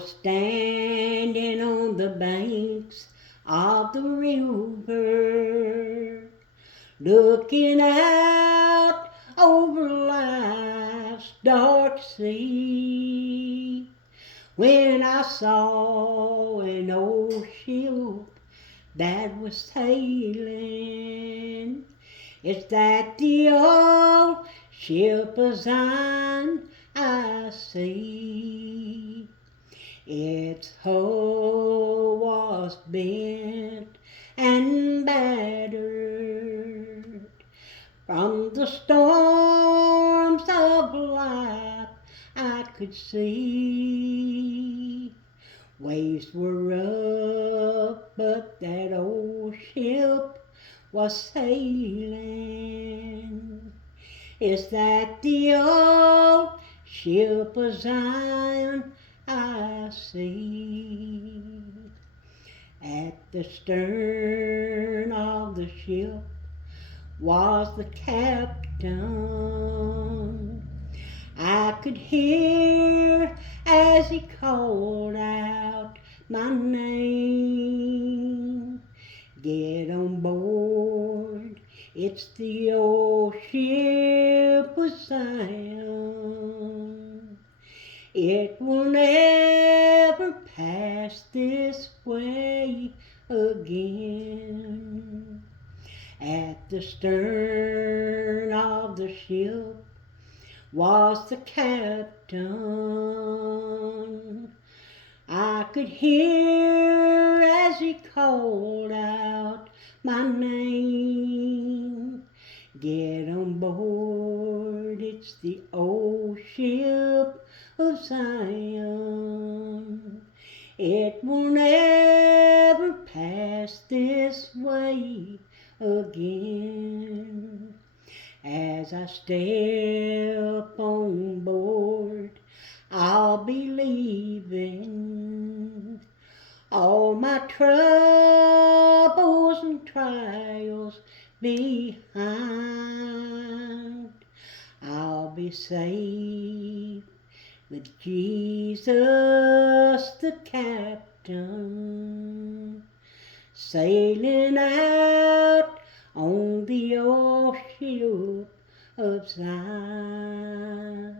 was standing on the banks of the river, looking out over life's dark sea, when I saw an old ship that was sailing. It's that the old ship of Zion I see. Its hull was bent and battered from the storms of life. I could see waves were rough, but that old ship was sailing. Is that the old ship of Zion I see? At the stern of the ship was the captain. I could hear as he called out my name. Get on board, it's the old ship of Zion. It will never pass this way again. At the stern of the ship was the captain. I could hear as he called out my name. Get on board, it's the old ship of Zion. It will never pass this way again. As I step on board, I'll be leaving all my troubles and trials behind. I'll be safe with Jesus the captain, sailing out on the old ship of Zion.